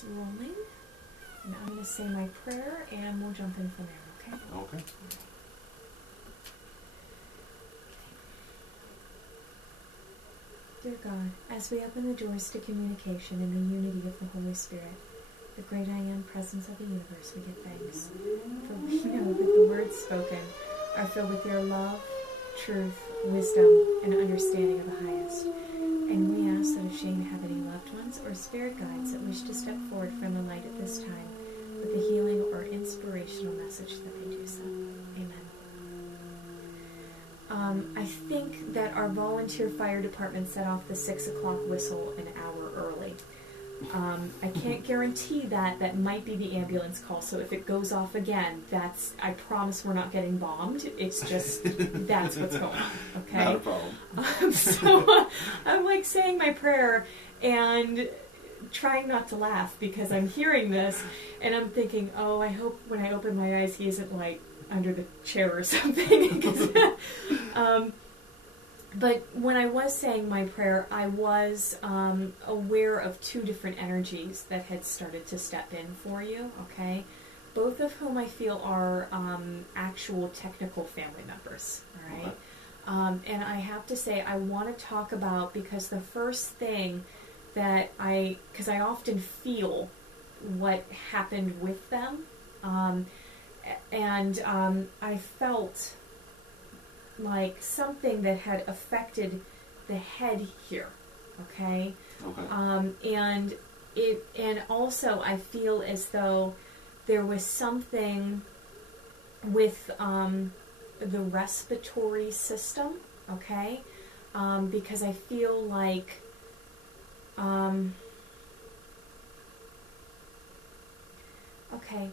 it's rolling. And I'm going to say my prayer, and we'll jump in from there, okay? Okay. Right. Dear God, as we open the doors to communication in the unity of the Holy Spirit, the great I Am presence of the universe, we give thanks. For we know that the words spoken are filled with your love, truth, wisdom, and understanding of the highest. And we ask that if Shane have any loved ones or spirit guides that wish to step forward from the light at this time with a healing or inspirational message, that they do so. Amen. I think that our volunteer fire department set off the 6 o'clock whistle an hour early. I can't guarantee that. That might be the ambulance call. So if it goes off again, I promise we're not getting bombed. It's just, that's what's going on. Okay? Not a problem. So I'm like saying my prayer and trying not to laugh because I'm hearing this and I'm thinking, oh, I hope when I open my eyes he isn't like under the chair or something. But when I was saying my prayer, I was aware of 2 different energies that had started to step in for you, okay? Both of whom I feel are actual technical family members, all right? Okay. And I have to say, I want to talk about, because the first thing that because I often feel what happened with them, and I felt like something that had affected the head here, okay? Okay. And also I feel as though there was something with the respiratory system, okay? Because I feel like okay,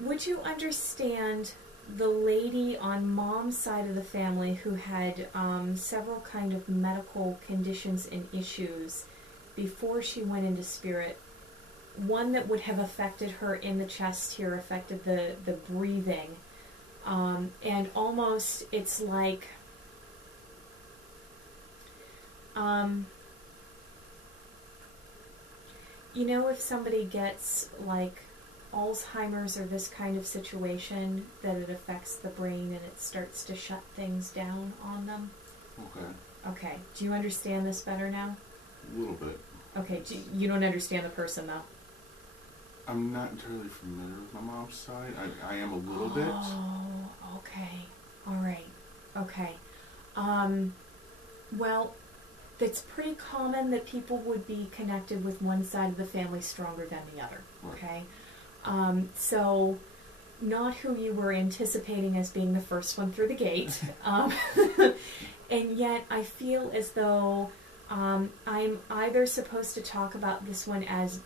would you understand the lady on Mom's side of the family who had several kind of medical conditions and issues before she went into spirit? One that would have affected her in the chest here, affected the breathing. And almost, it's like, you know, if somebody gets like Alzheimer's or this kind of situation, that it affects the brain and it starts to shut things down on them. Okay. Okay. Do you understand this better now? A little bit. Okay. You don't understand the person, though? I'm not entirely familiar with my mom's side. I am a little bit. Oh, okay. All right. Okay. Well, it's pretty common that people would be connected with one side of the family stronger than the other. Okay? So, not who you were anticipating as being the first one through the gate. And yet, I feel as though I'm either supposed to talk about this one as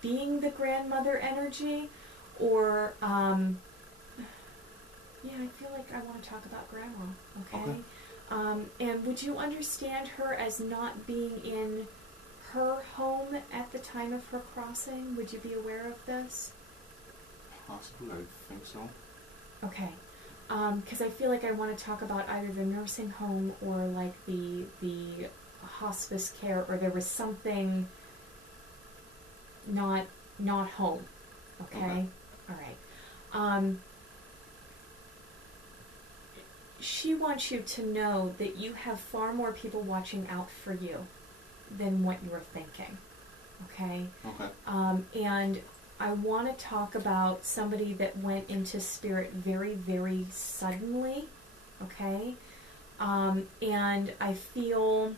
being the grandmother energy, or yeah, I feel like I want to talk about grandma. Okay. And would you understand her as not being in her home at the time of her crossing? Would you be aware of this? Possibly, I think so. Okay. Because I feel like I want to talk about either the nursing home or like the hospice care, or there was something not home. Okay? All right. She wants you to know that you have far more people watching out for you than what you're thinking. Okay? Okay. And I want to talk about somebody that went into spirit very, very suddenly. Okay? And I feel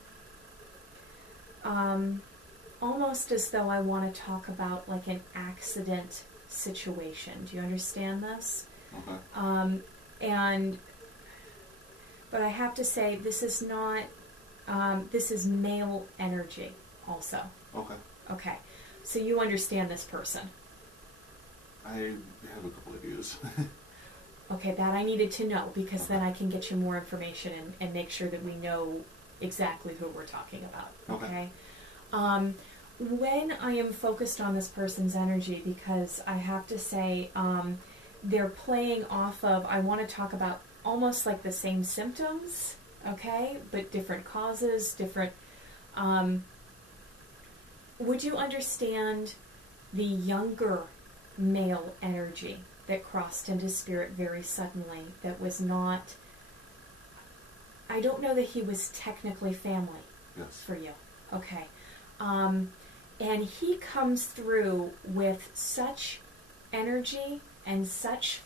almost as though I want to talk about like an accident situation. Do you understand this? Okay. But I have to say, this is not, this is male energy also. Okay. Okay. So you understand this person. I have a couple ideas. Okay, that I needed to know, because then I can get you more information and make sure that we know exactly who we're talking about. Okay? When I am focused on this person's energy, because I have to say, they're playing off of, I want to talk about almost like the same symptoms, okay, but different causes, different, would you understand the younger male energy that crossed into spirit very suddenly, that was not, I don't know that he was technically family for you. Okay. And he comes through with such energy and such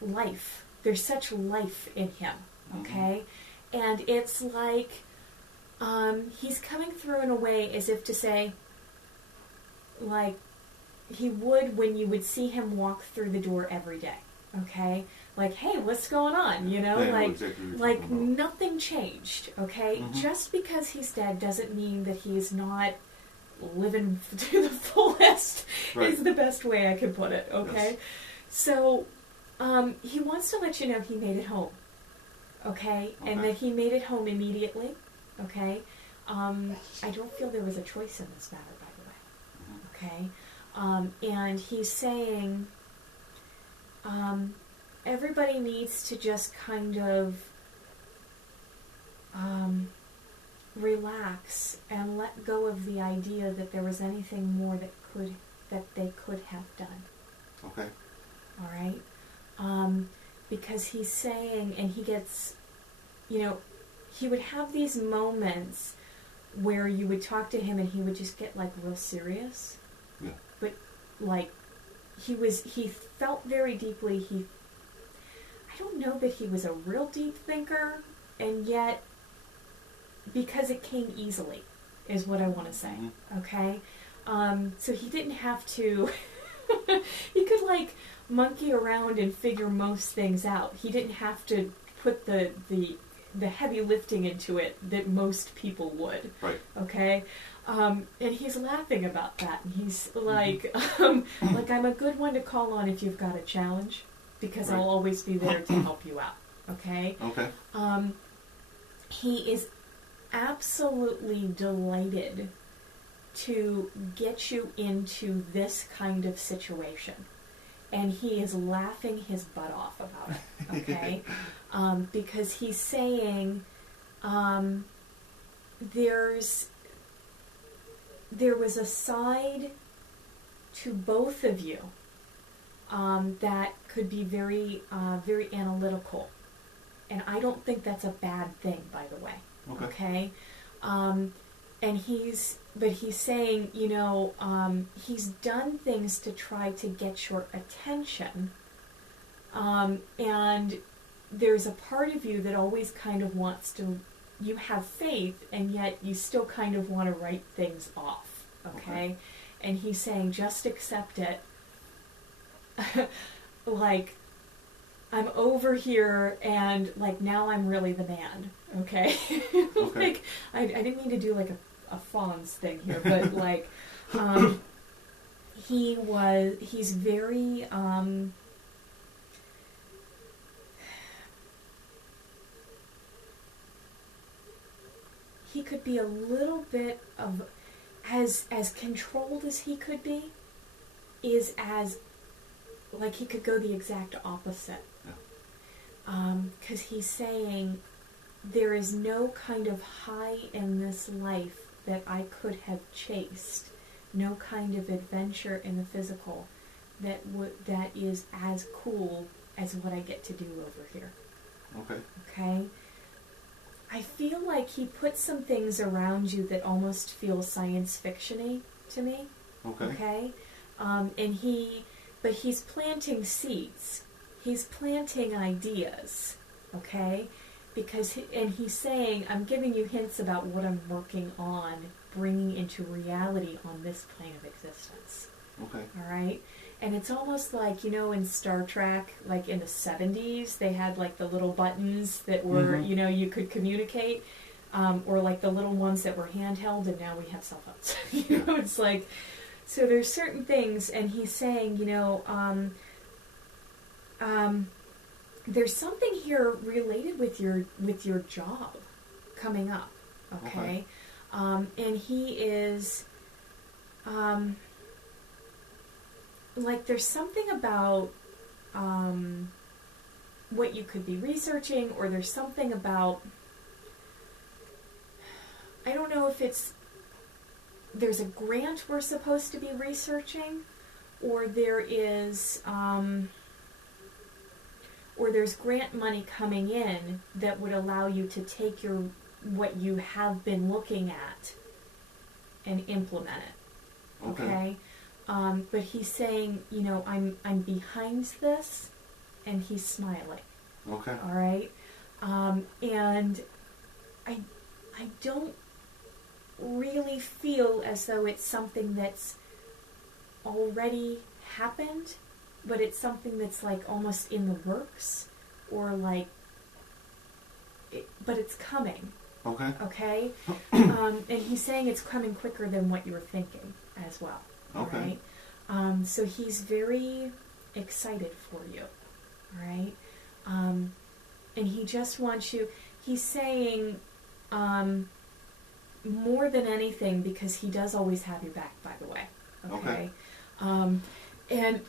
life. There's such life in him, okay? And it's like he's coming through in a way as if to say, like he would when you would see him walk through the door every day, okay? Like, hey, what's going on? You know, like nothing changed, okay? Just because he's dead doesn't mean that he's not living to the fullest, is the best way I can put it, okay? Yes. So, he wants to let you know he made it home, okay? And that he made it home immediately, okay? I don't feel there was a choice in this matter, by the way, okay? And he's saying, everybody needs to just kind of relax and let go of the idea that there was anything more that they could have done. Okay. All right? Because he's saying, and he gets, you know, he would have these moments where you would talk to him and he would just get like real serious. Yeah. But like he felt very deeply. I don't know that he was a real deep thinker, and yet because it came easily is what I want to say. Okay? So he didn't have to he could like monkey around and figure most things out. He didn't have to put the heavy lifting into it that most people would. Right. Okay? And he's laughing about that. And he's like, like, I'm a good one to call on if you've got a challenge, because I'll always be there to help you out. Okay? Okay. He is absolutely delighted to get you into this kind of situation. And he is laughing his butt off about it, okay? Because he's saying there was a side to both of you that could be very, very analytical. And I don't think that's a bad thing, by the way, okay? And he's saying, you know, he's done things to try to get your attention, and there's a part of you that always kind of wants to, you have faith, and yet you still kind of want to write things off, okay? And he's saying, just accept it. Like, I'm over here, and, like, now I'm really the man, okay? Like, I didn't mean to do, like, a Fonz thing here, but, like, he's very, he could be a little bit of, as controlled as he could be, is as, like, he could go the exact opposite. Because he's saying, there is no kind of high in this life that I could have chased, no kind of adventure in the physical that is as cool as what I get to do over here. Okay? I feel like he put some things around you that almost feel science fiction-y to me. Okay? But he's planting seeds. He's planting ideas. Okay? And he's saying, I'm giving you hints about what I'm working on bringing into reality on this plane of existence. All right? And it's almost like, you know, in Star Trek, like in the 70s, they had like the little buttons that were, you know, you could communicate, or like the little ones that were handheld, and now we have cell phones. You know, it's like, so there's certain things, and he's saying, you know, there's something here related with your job coming up, okay? And he is, like, there's something about what you could be researching, or there's something about, I don't know if it's there's a grant we're supposed to be researching, or there's grant money coming in that would allow you to take what you have been looking at and implement it. Okay? But he's saying, you know, I'm behind this, and he's smiling. Okay. All right? And I don't really feel as though it's something that's already happened, but it's something that's like almost in the works, or like, but it's coming. Okay. Okay? And he's saying it's coming quicker than what you were thinking as well. Okay. All right? So he's very excited for you. All right? And he just wants you, he's saying, more than anything, because he does always have your back, by the way. Okay? And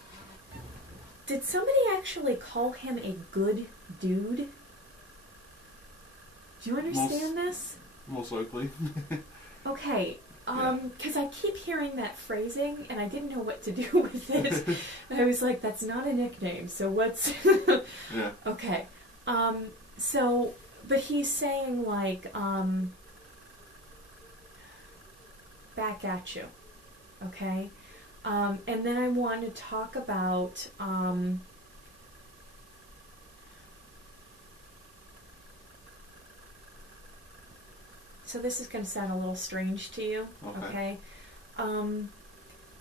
did somebody actually call him a good dude? Do you understand this? Most likely. Okay. Because I keep hearing that phrasing, and I didn't know what to do with it. I was like, that's not a nickname, so what's... Yeah. Okay. So, but he's saying, like, back at you. Okay? And then I want to talk about... so this is going to sound a little strange to you. Okay?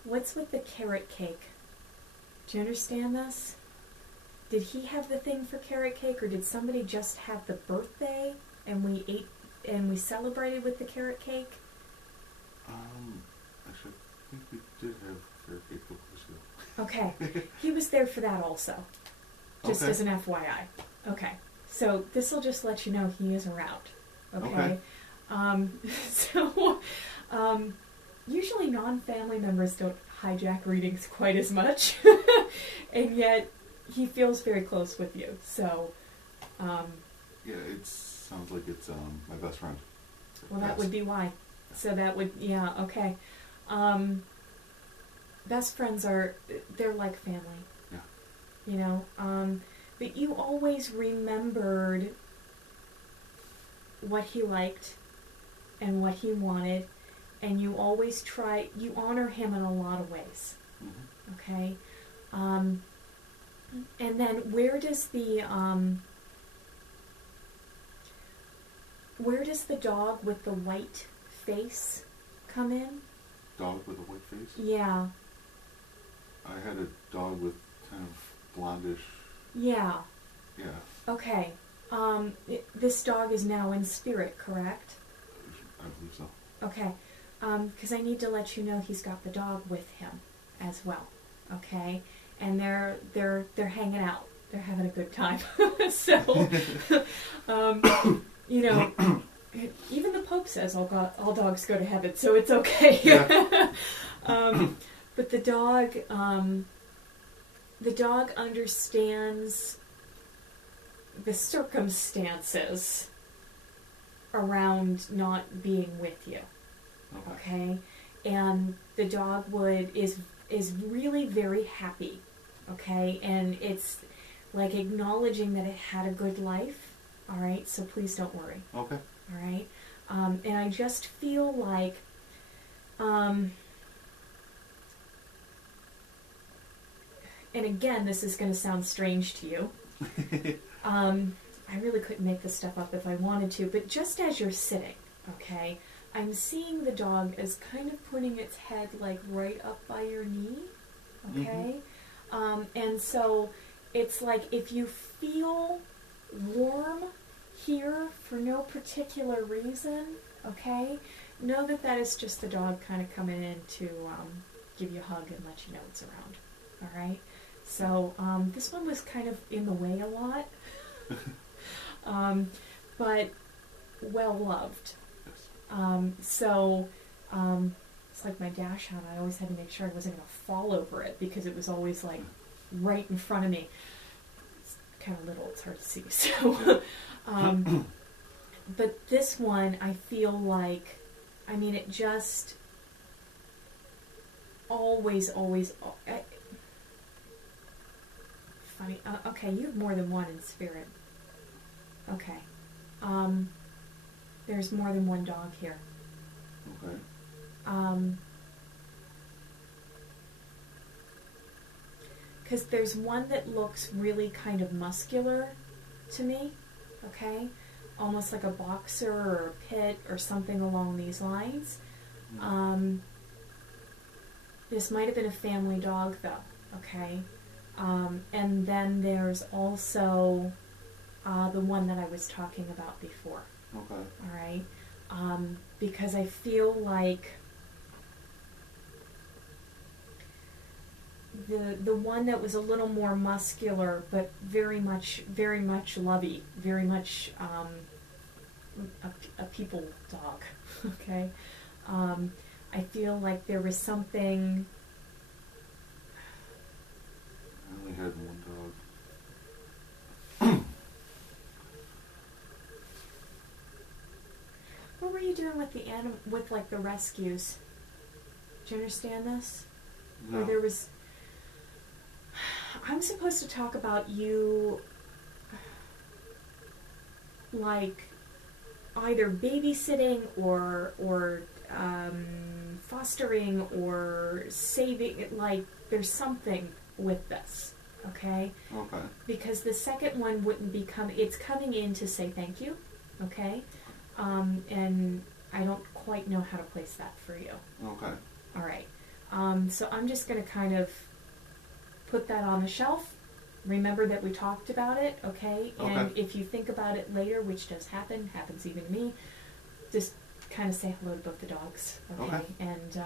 What's with the carrot cake? Do you understand this? Did he have the thing for carrot cake, or did somebody just have the birthday and we ate and we celebrated with the carrot cake? Actually, I think we did have carrot cake a couple years ago. Okay. He was there for that also. Just Okay. as an FYI. Okay. So this will just let you know he is around. Okay. So usually non-family members don't hijack readings quite as much. And yet he feels very close with you. So Yeah, it sounds like it's my best friend. well, that would be why. So that would, yeah, okay. Best friends they're like family. Yeah. You know, but you always remembered what he liked and what he wanted, and you always you honor him in a lot of ways. Mm-hmm. Okay? And then where does the dog with the white face come in? Dog with a white face? Yeah. I had a dog with kind of blondish... Yeah. Yeah. Okay. This dog is now in spirit, correct? I believe so. Okay. Because I need to let you know he's got the dog with him as well. Okay? And they're hanging out. They're having a good time. So, you know, even the Pope says all dogs go to heaven, so it's okay. Yeah. But the dog understands the circumstances around not being with you. Okay? And the dog is really very happy. Okay? And it's like acknowledging that it had a good life. All right? So please don't worry. Okay. All right? And I just feel like and again, this is going to sound strange to you. I really couldn't make this stuff up if I wanted to, but just as you're sitting, okay, I'm seeing the dog as kind of putting its head like right up by your knee, okay? Mm-hmm. And so it's like if you feel warm here for no particular reason, okay, know that is just the dog kind of coming in to give you a hug and let you know it's around, all right? So this one was kind of in the way a lot, but well-loved. So it's like my dash hound, I always had to make sure I wasn't going to fall over it because it was always like right in front of me. It's kind of little, it's hard to see. So, but this one, I feel like, I mean, it just, always, funny. Okay, you have more than one in spirit. Okay. There's more than one dog here. Okay. Because there's one that looks really kind of muscular to me, okay? Almost like a boxer or a pit or something along these lines. This might have been a family dog, though, okay? And then there's also the one that I was talking about before. Okay. All right? Because I feel like the one that was a little more muscular, but very much lovey, very much a people dog. Okay, I feel like there was something. I only had one dog. What were you doing with the with like the rescues? Do you understand this? No. Or there was. I'm supposed to talk about you, like, either babysitting or fostering or saving. Like, there's something with this, okay? Okay. Because the second one wouldn't be it's coming in to say thank you, okay? And I don't quite know how to place that for you. Okay. All right. So I'm just going to kind of put that on the shelf. Remember that we talked about it, okay? And Okay. if you think about it later, which does happen, happens even to me, just kind of say hello to both the dogs, okay? And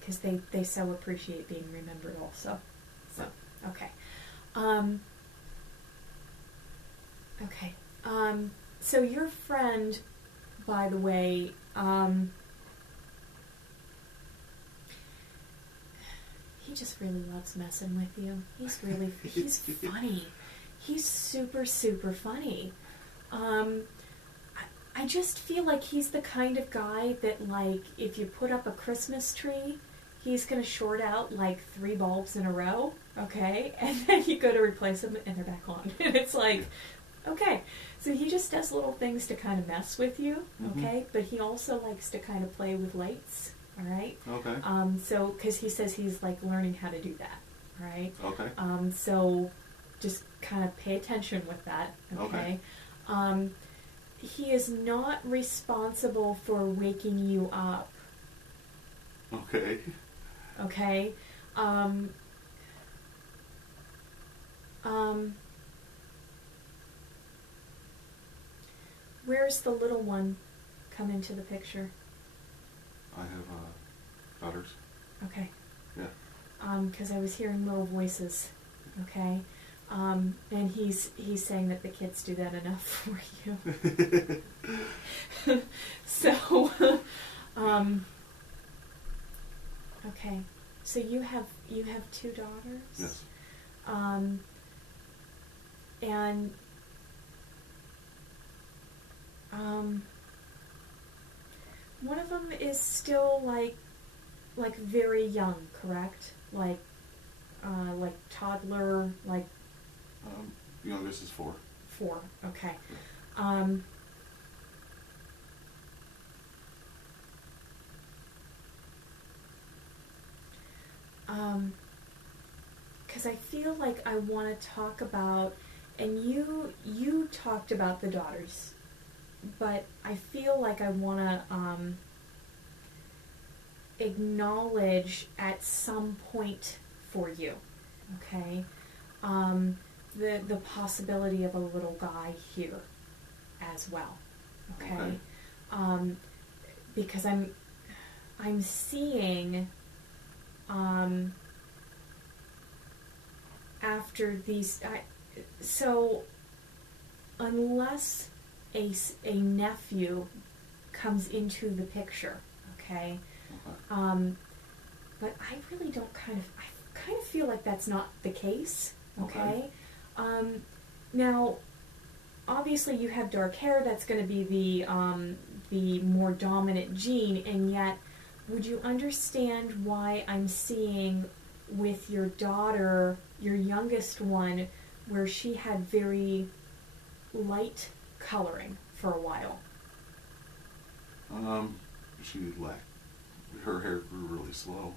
because they so appreciate being remembered also. So, okay. Okay. So your friend, by the way, he just really loves messing with you. He's funny. He's super, super funny. I just feel like he's the kind of guy that, like, if you put up a Christmas tree, he's going to short out, like, 3 bulbs in a row, okay? And then you go to replace them, and they're back on. And it's like, okay. So he just does little things to kind of mess with you, okay? But he also likes to kind of play with lights, all right? Okay. So, because he says he's, like, learning how to do that, all right? Okay. So just kind of pay attention with that, okay? He is not responsible for waking you up. Okay. Okay? Where's the little one come into the picture? I have daughters. Okay. Yeah. Because I was hearing little voices. Okay? And he's saying that the kids do that enough for you. So, okay. So you have 2 daughters? Yes. And one of them is still like very young, correct? Like toddler, like. Youngest is 4. 4, okay. Because I feel like I want to talk about, and you talked about the daughters, but I feel like I want to acknowledge at some point for you, okay? The possibility of a little guy here as well, okay? Because I'm seeing after these, so unless a nephew comes into the picture, okay? But I really don't I kind of feel like that's not the case, okay? Now, obviously you have dark hair, that's going to be the more dominant gene, and yet would you understand why I'm seeing with your daughter, your youngest one, where she had very light coloring for a while? Her hair grew really slow.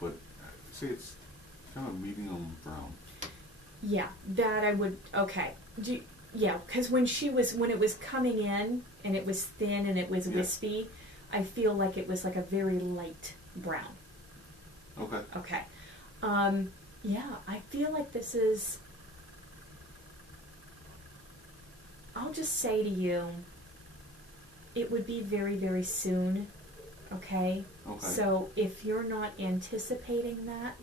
But, see, it's kind of medium brown. Yeah, that I would, okay. Yeah, because when it was coming in, and it was thin and it was wispy, I feel like it was like a very light brown. Okay. Okay. Yeah, I feel like this is, I'll just say to you, it would be very, very soon, okay? Okay. So if you're not anticipating that,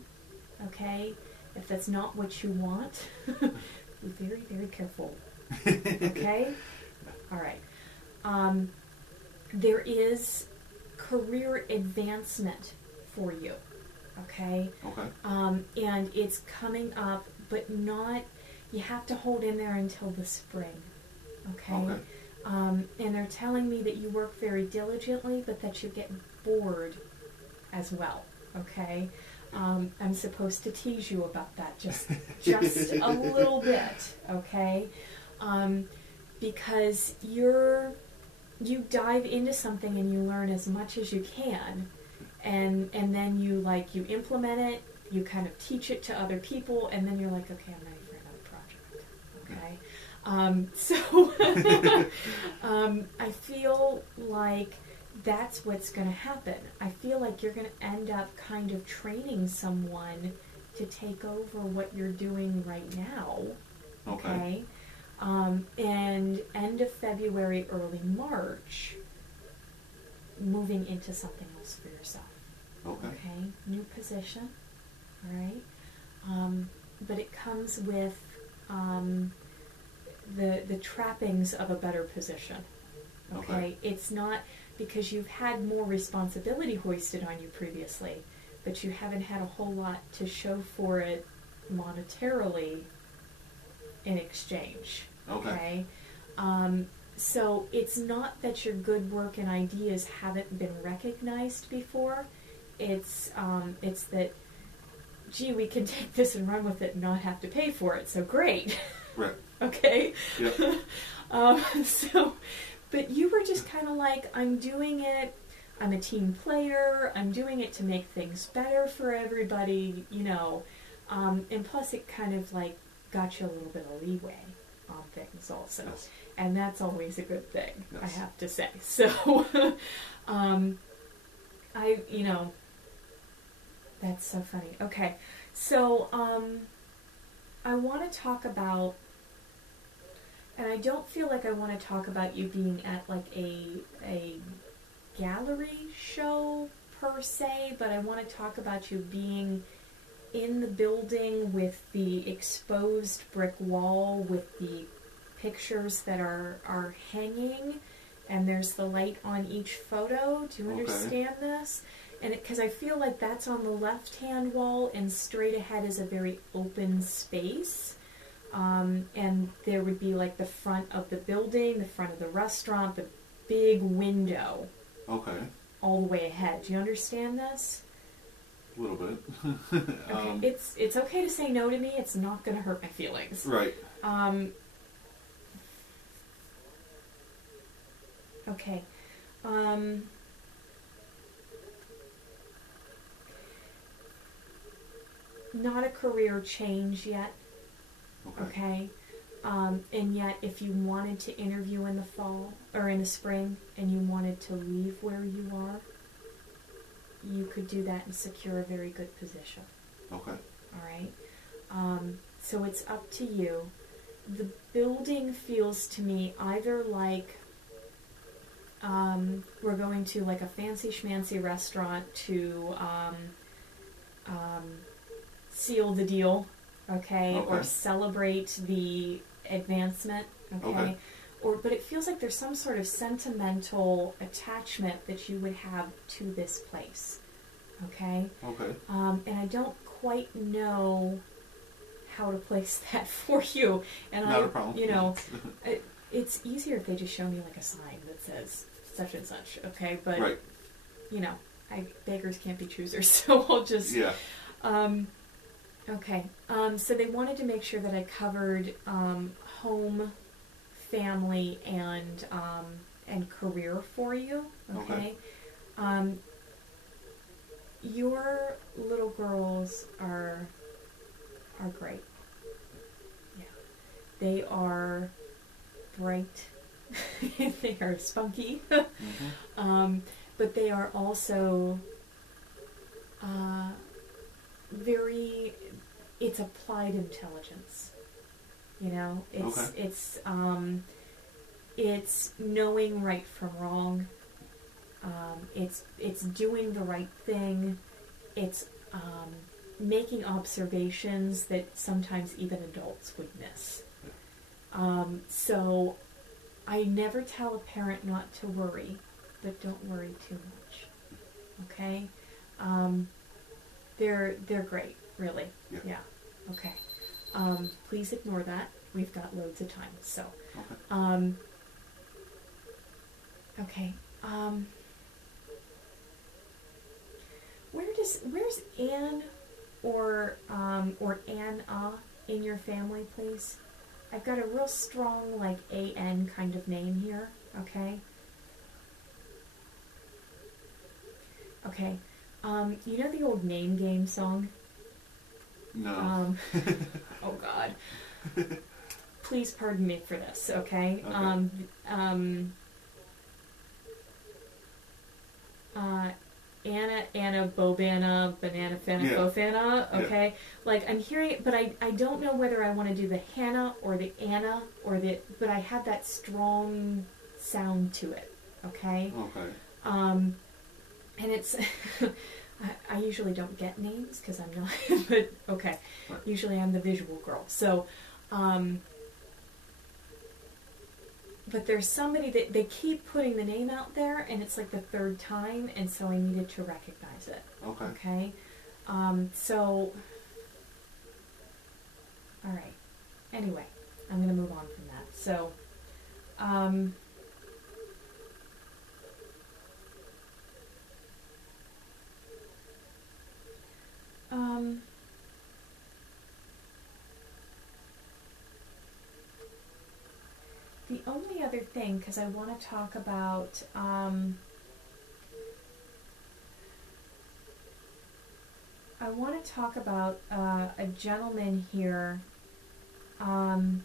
okay, if that's not what you want, be very, very careful, okay? All right. There is career advancement for you, okay? Okay. And it's coming up, but not, you have to hold in there until the spring, okay? Okay. And they're telling me that you work very diligently, but that you get bored as well, okay? I'm supposed to tease you about that just a little bit, okay? Because you dive into something and you learn as much as you can, and then you implement it, you kind of teach it to other people, and then you're like, okay, I'm ready for another project, okay? So I feel like that's what's going to happen. I feel like you're going to end up kind of training someone to take over what you're doing right now, okay? And end of February, early March, moving into something else for yourself. Okay? New position, all right? But it comes with the trappings of a better position, okay? It's not because you've had more responsibility hoisted on you previously, but you haven't had a whole lot to show for it monetarily in exchange. Okay. So it's not that your good work and ideas haven't been recognized before. It's that, gee, we can take this and run with it and not have to pay for it. So great. Right. Okay. Yep. But you were just kind of like, I'm doing it. I'm a team player. I'm doing it to make things better for everybody, you know. And plus, it kind of like got you a little bit of leeway on things also. Yes. And that's always a good thing, yes. I have to say. So, that's so funny. Okay, so I want to talk about, and I don't feel like I want to talk about you being at like a gallery show per se, but I want to talk about you being in the building with the exposed brick wall with the pictures that are hanging, and there's the light on each photo. Do you understand this? And because I feel like that's on the left-hand wall, and straight ahead is a very open space. And there would be like the front of the building, the front of the restaurant, the big window. Okay. All the way ahead. Do you understand this? A little bit. Okay. It's okay to say no to me. It's not going to hurt my feelings. Right. Okay. Not a career change yet. Okay. And yet, if you wanted to interview in the fall or in the spring, and you wanted to leave where you are, you could do that and secure a very good position. Okay. All right. So it's up to you. The building feels to me either like we're going to like a fancy schmancy restaurant to seal the deal, okay, or celebrate the advancement, okay. But it feels like there's some sort of sentimental attachment that you would have to this place, okay. And I don't quite know how to place that for you, and not a problem. You know, it's easier if they just show me like a sign that says such and such, okay, but you know, beggars can't be choosers, so I'll just... Yeah. Okay. So they wanted to make sure that I covered home, family, and career for you. Okay. Your little girls are great. Yeah. They are bright. They are spunky. But they are also very, it's applied intelligence. You know, it's knowing right from wrong. It's doing the right thing. It's making observations that sometimes even adults would miss. So I never tell a parent not to worry, but don't worry too much. Okay? They're great, really. Yeah. Okay. Please ignore that. We've got loads of time. So, okay. Where's Anne or Anna in your family, please? I've got a real strong, like, A-N kind of name here, okay? Okay. You know the old Name Game song? No. Oh, God. Please pardon me for this, okay? Anna, Bobana, Banana, Fana, Bofana, okay? Yeah. Like, I'm hearing it, but I don't know whether I want to do the Hannah or the Anna or but I have that strong sound to it, okay? Okay. And it's, I usually don't get names because I'm not, but okay. Right. Usually I'm the visual girl. So, but there's somebody that they keep putting the name out there, and it's like the third time, and so I needed to recognize it. Okay. Okay. So, all right. Anyway, I'm going to move on from that. So, the only other thing, because I want to talk about, a gentleman here, and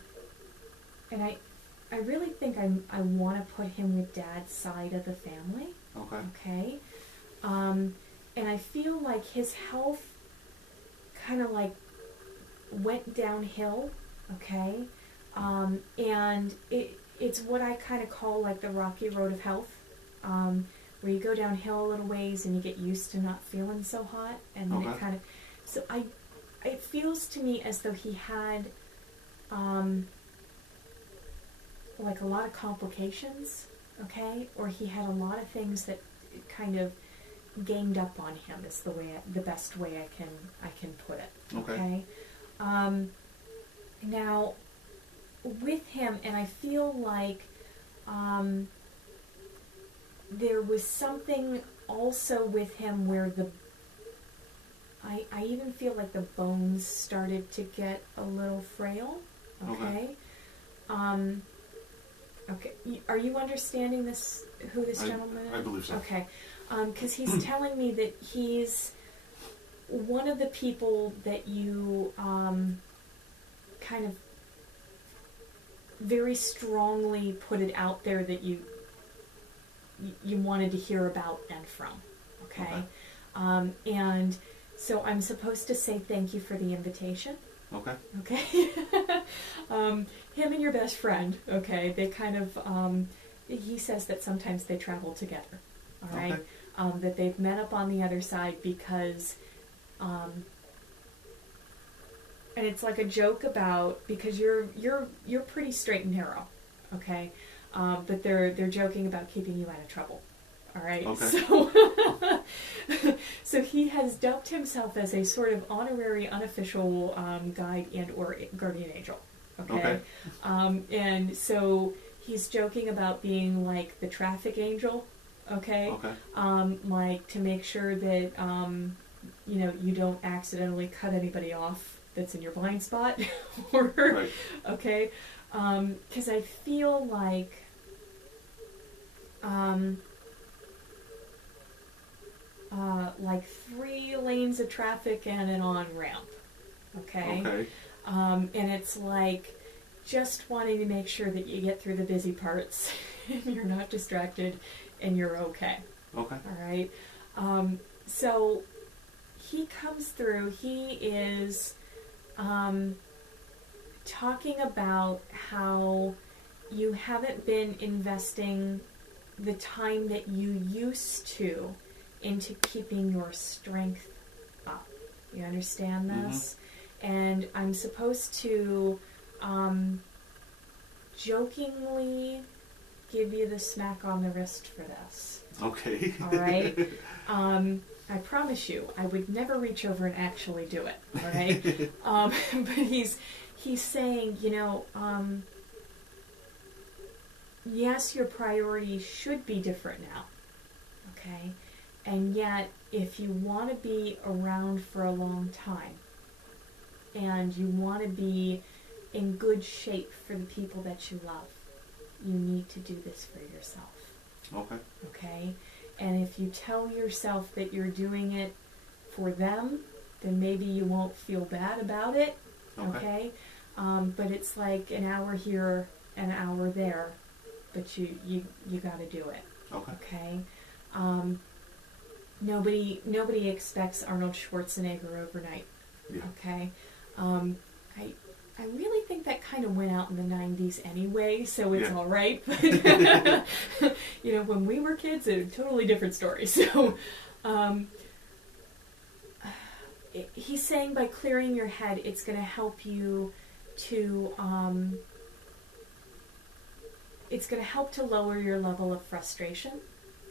I really think I want to put him with Dad's side of the family. Okay. Okay. And I feel like his health kind of like went downhill. Okay. And it's what I kind of call like the rocky road of health, where you go downhill a little ways and you get used to not feeling so hot, and then it kind of, so it feels to me as though he had, like a lot of complications, okay, or he had a lot of things that kind of ganged up on him is the best way I can put it, okay? Now, with him, and I feel like there was something also with him where I even feel like the bones started to get a little frail. Okay. Okay. Are you understanding this? Who this gentleman is? I believe so. Okay. Because he's telling me that he's one of the people that you kind of very strongly put it out there that you wanted to hear about and from, okay? And so I'm supposed to say thank you for the invitation. Okay. Okay. Him and your best friend, okay, they kind of, he says that sometimes they travel together, all right? That they've met up on the other side because, and it's like a joke about, because you're pretty straight and narrow, okay? But they're joking about keeping you out of trouble. All right. Okay. So he has dubbed himself as a sort of honorary, unofficial guide and or guardian angel. Okay. And so he's joking about being like the traffic angel. Okay. Okay. Like to make sure that you know, you don't accidentally cut anybody off that's in your blind spot, or Right. okay, because I feel like 3 lanes of traffic and an on ramp. Okay. Okay. And it's like just wanting to make sure that you get through the busy parts and you're not distracted and you're okay. Okay. All right. So he comes through. He is talking about how you haven't been investing the time that you used to into keeping your strength up. You understand this? And I'm supposed to jokingly give you the smack on the wrist for this. Okay. All right? I promise you, I would never reach over and actually do it. All right? But he's saying, you know, yes, your priorities should be different now. Okay? And yet, if you want to be around for a long time, and you want to be in good shape for the people that you love, you need to do this for yourself. Okay. Okay? And if you tell yourself that you're doing it for them, then maybe you won't feel bad about it. Okay? But it's like an hour here, an hour there, but you got to do it. Okay. Okay? Nobody expects Arnold Schwarzenegger overnight. Yeah. Okay? I really think that kind of went out in the 90s anyway, so it's all right. But, you know, when we were kids, it was a totally different story. So he's saying by clearing your head, it's going to help you to... it's going to help to lower your level of frustration.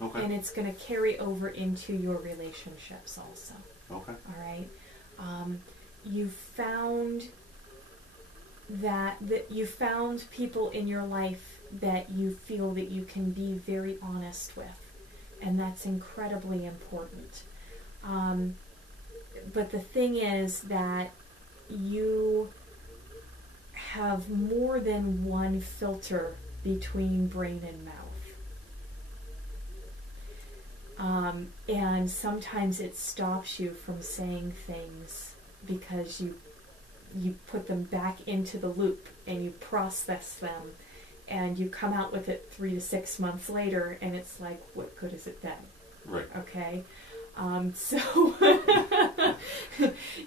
Okay. And it's going to carry over into your relationships also. Okay. All right? You found you found people in your life that you feel that you can be very honest with, and that's incredibly important. But the thing is that you have more than one filter between brain and mouth. And sometimes it stops you from saying things because you put them back into the loop and you process them and you come out with it 3 to 6 months later and it's like, what good is it then? Right. Okay? So,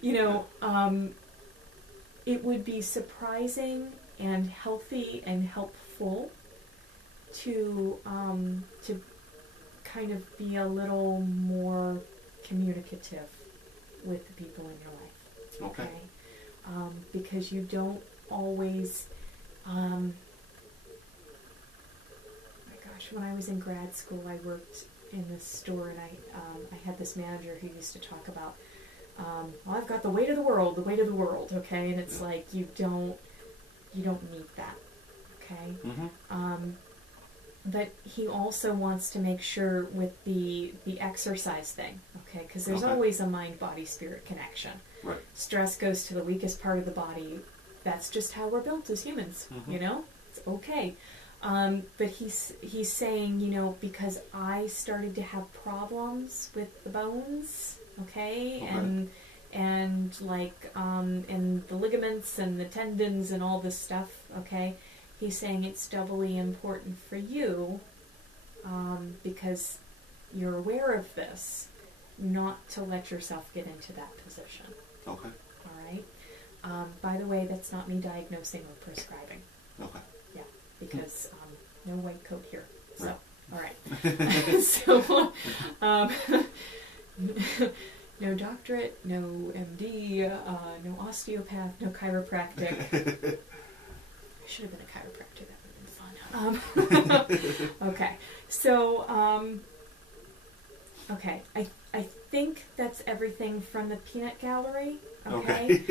you know, it would be surprising and healthy and helpful to kind of be a little more communicative with the people in your life. Okay. Because you don't always, my gosh, when I was in grad school, I worked in this store, and I had this manager who used to talk about, well, I've got the weight of the world, okay, and it's like you don't need that, okay. But he also wants to make sure with the exercise thing, okay, because there's always a mind-body-spirit connection. Right. Stress goes to the weakest part of the body. That's just how we're built as humans, you know? It's okay. But he's saying, you know, because I started to have problems with the bones, okay? And like, and the ligaments and the tendons and all this stuff, okay? He's saying it's doubly important for you, because you're aware of this, not to let yourself get into that position. Okay. All right? By the way, that's not me diagnosing or prescribing. Okay. Yeah, because no white coat here. So, right. all right. So, no doctorate, no MD, no osteopath, no chiropractic. I should have been a chiropractor. That would have been fun. Okay. So, okay. I think that's everything from the peanut gallery. Okay.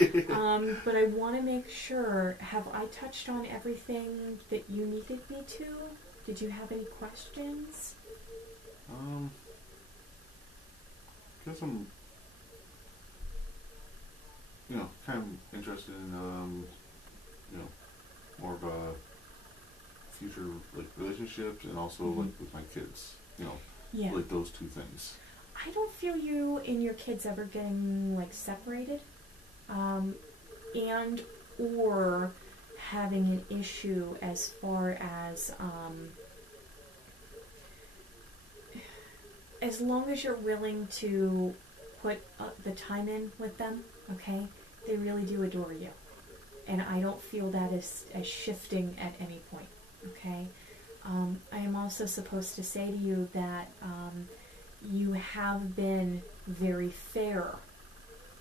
But I want to make sure, have I touched on everything? everything that you needed me to? Did you have any questions? Guess I'm, kind of interested in, more of a future, like, relationships and also, like, with my kids, Yeah. like those two things. I don't feel you and your kids ever getting, like, separated, and or having an issue as far as long as you're willing to put the time in with them, okay, they really do adore you. And I don't feel that as shifting at any point, okay? I am also supposed to say to you that you have been very fair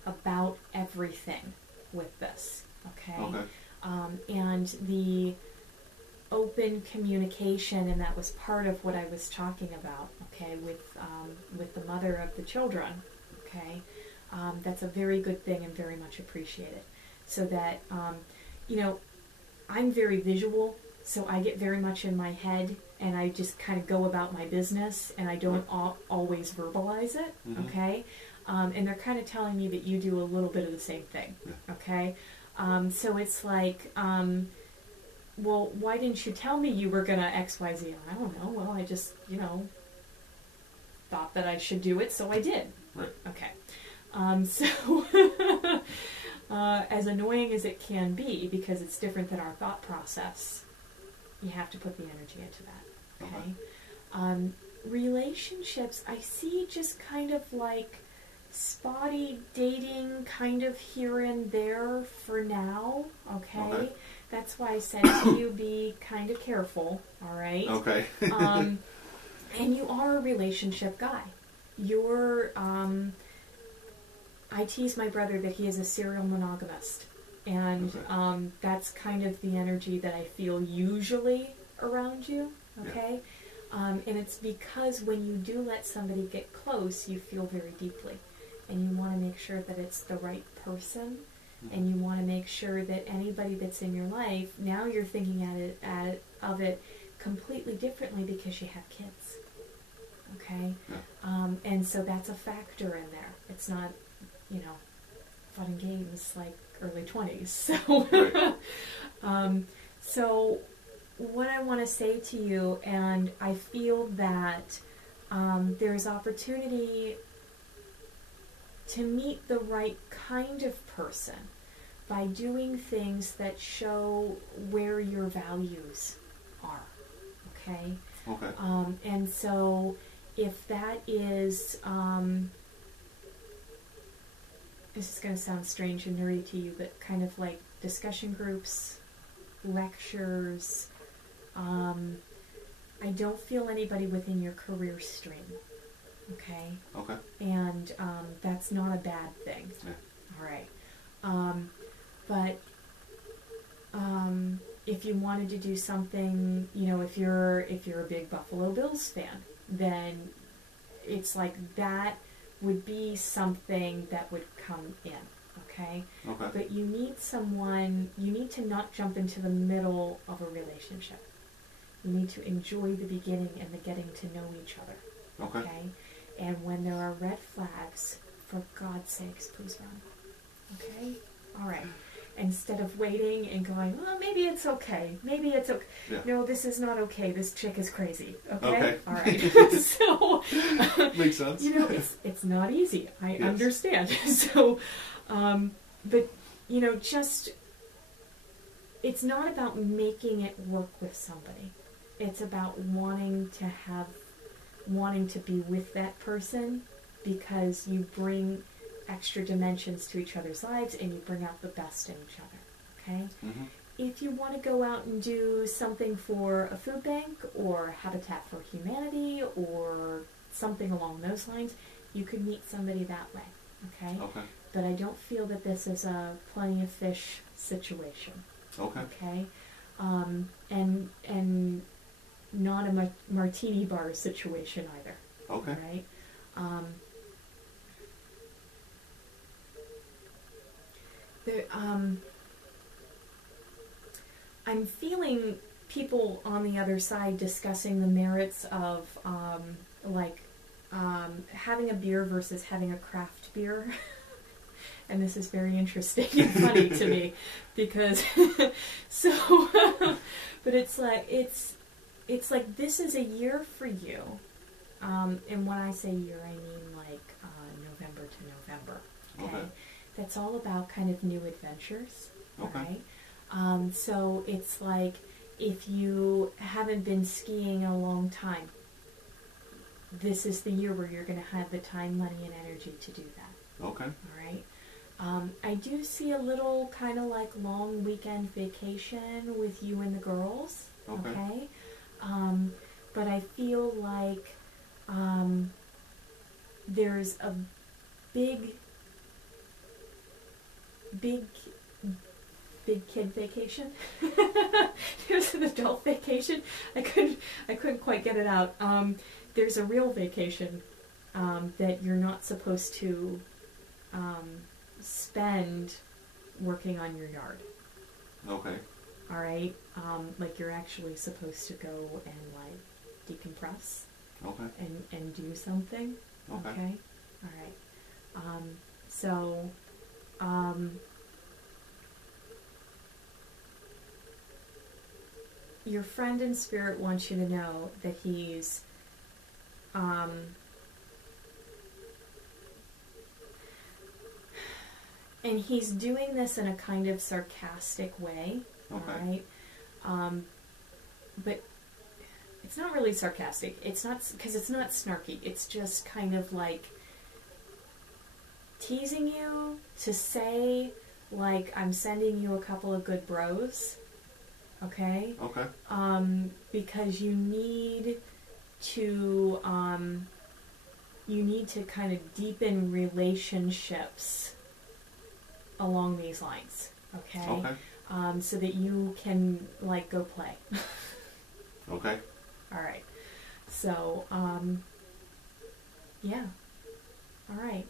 about everything with this, okay? Okay. And the open communication, and that was part of what I was talking about, okay, with the mother of the children, okay? That's a very good thing and very much appreciated. So that, I'm very visual, so I get very much in my head, and I just kind of go about my business, and I don't always verbalize it, okay? And they're kind of telling me that you do a little bit of the same thing, okay? So it's like, well, why didn't you tell me you were going to X, Y, Z? I don't know. Well, I just, thought that I should do it, so I did. Right. Okay. So, as annoying as it can be, because it's different than our thought process, you have to put the energy into that, okay? Relationships, I see just kind of like spotty dating kind of here and there for now, okay? That's why I said to you, be kind of careful, all right? Okay. And you are a relationship guy. You're, I tease my brother that he is a serial monogamist. And that's kind of the energy that I feel usually around you, okay? And it's because when you do let somebody get close, you feel very deeply. And you want to make sure that it's the right person. And you want to make sure that anybody that's in your life, now you're thinking of it completely differently because you have kids. Okay? And so that's a factor in there. It's not, fun and games like early 20s. So, so what I want to say to you, and I feel that there's opportunity to meet the right kind of person by doing things that show where your values are, okay? Okay. And so if that is, this is going to sound strange and nerdy to you, but kind of like discussion groups, lectures, I don't feel anybody within your career stream. Okay? Okay. And that's not a bad thing. Yeah. All right. But if you wanted to do something, if you're a big Buffalo Bills fan, then it's like that would be something that would come in. Okay? Okay. But you need to not jump into the middle of a relationship. You need to enjoy the beginning and the getting to know each other. Okay? And when there are red flags, for God's sakes, please run. Okay? All right. Instead of waiting and going, well, maybe it's okay. Maybe it's okay. Yeah. No, this is not okay. This chick is crazy. Okay? All right. So, makes sense. It's not easy. I Yes. understand. So, but, just, it's not about making it work with somebody. It's about wanting to be with that person because you bring extra dimensions to each other's lives and you bring out the best in each other, okay? Mm-hmm. If you want to go out and do something for a food bank or Habitat for Humanity or something along those lines, you could meet somebody that way, okay? Okay. But I don't feel that this is a plenty of fish situation, Okay. okay? And not a martini bar situation either. Okay. Right? I'm feeling people on the other side discussing the merits of like having a beer versus having a craft beer. And this is very interesting and funny to me because so but it's like this is a year for you. And when I say year, I mean like November to November. Okay? That's all about kind of new adventures. Okay. Right? So it's like if you haven't been skiing in a long time, this is the year where you're going to have the time, money, and energy to do that. Okay. All right. I do see a little kind of like long weekend vacation with you and the girls. Okay. Okay. But I feel like there's a big kid vacation. There's an adult vacation. I couldn't quite get it out. There's a real vacation that you're not supposed to spend working on your yard. Okay. All right. Like you're actually supposed to go and like decompress. Okay. And do something. Okay. Okay. All right. So. Your friend in spirit wants you to know that he's and he's doing this in a kind of sarcastic way. Okay. All right. But it's not really sarcastic. It's not, because it's not snarky. It's just kind of like teasing you to say, like, I'm sending you a couple of good bros. Okay? Okay. Because you need to kind of deepen relationships along these lines. Okay? Okay. So that you can, like, go play. Okay. All right. So, yeah. All right.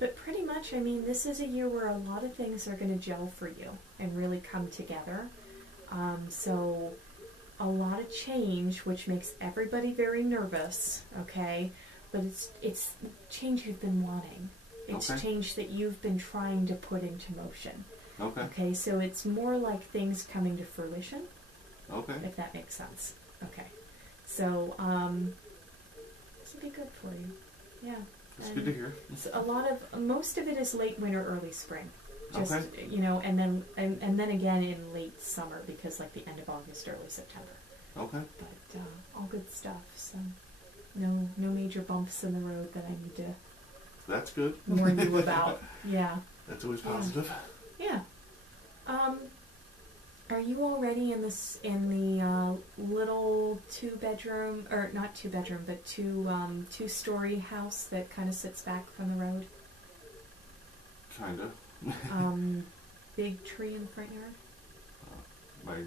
But pretty much, I mean, this is a year where a lot of things are going to gel for you and really come together. So, a lot of change, which makes everybody very nervous, okay? But it's change you've been wanting. It's Okay. change that you've been trying to put into motion. Okay. Okay, so it's more like things coming to fruition. Okay. If that makes sense. Okay. So, this will be good for you. Yeah. That's good to hear. So most of it is late winter, early spring. Just, Okay. you know, and then again in late summer, because like the end of August, early September. Okay. But, all good stuff, so no major bumps in the road that I need to That's good. warn you about. Yeah. That's always positive. Yeah. Are you already in the little two-bedroom, or not two-bedroom, but two-story house that kind of sits back from the road? Kinda. Big tree in the front yard? My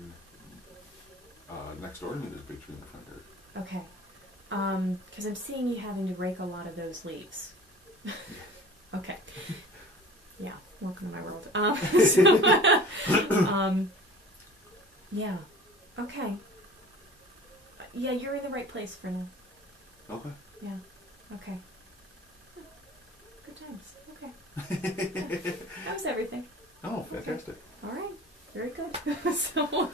next door to me, there's a big tree in the front yard. Okay. Because I'm seeing you having to rake a lot of those leaves. Okay. Yeah, welcome to my world. Yeah. Okay. Yeah, you're in the right place for now. Okay. Yeah. Okay. Good times. Okay. That was everything. Oh, fantastic. All right. Very good. So,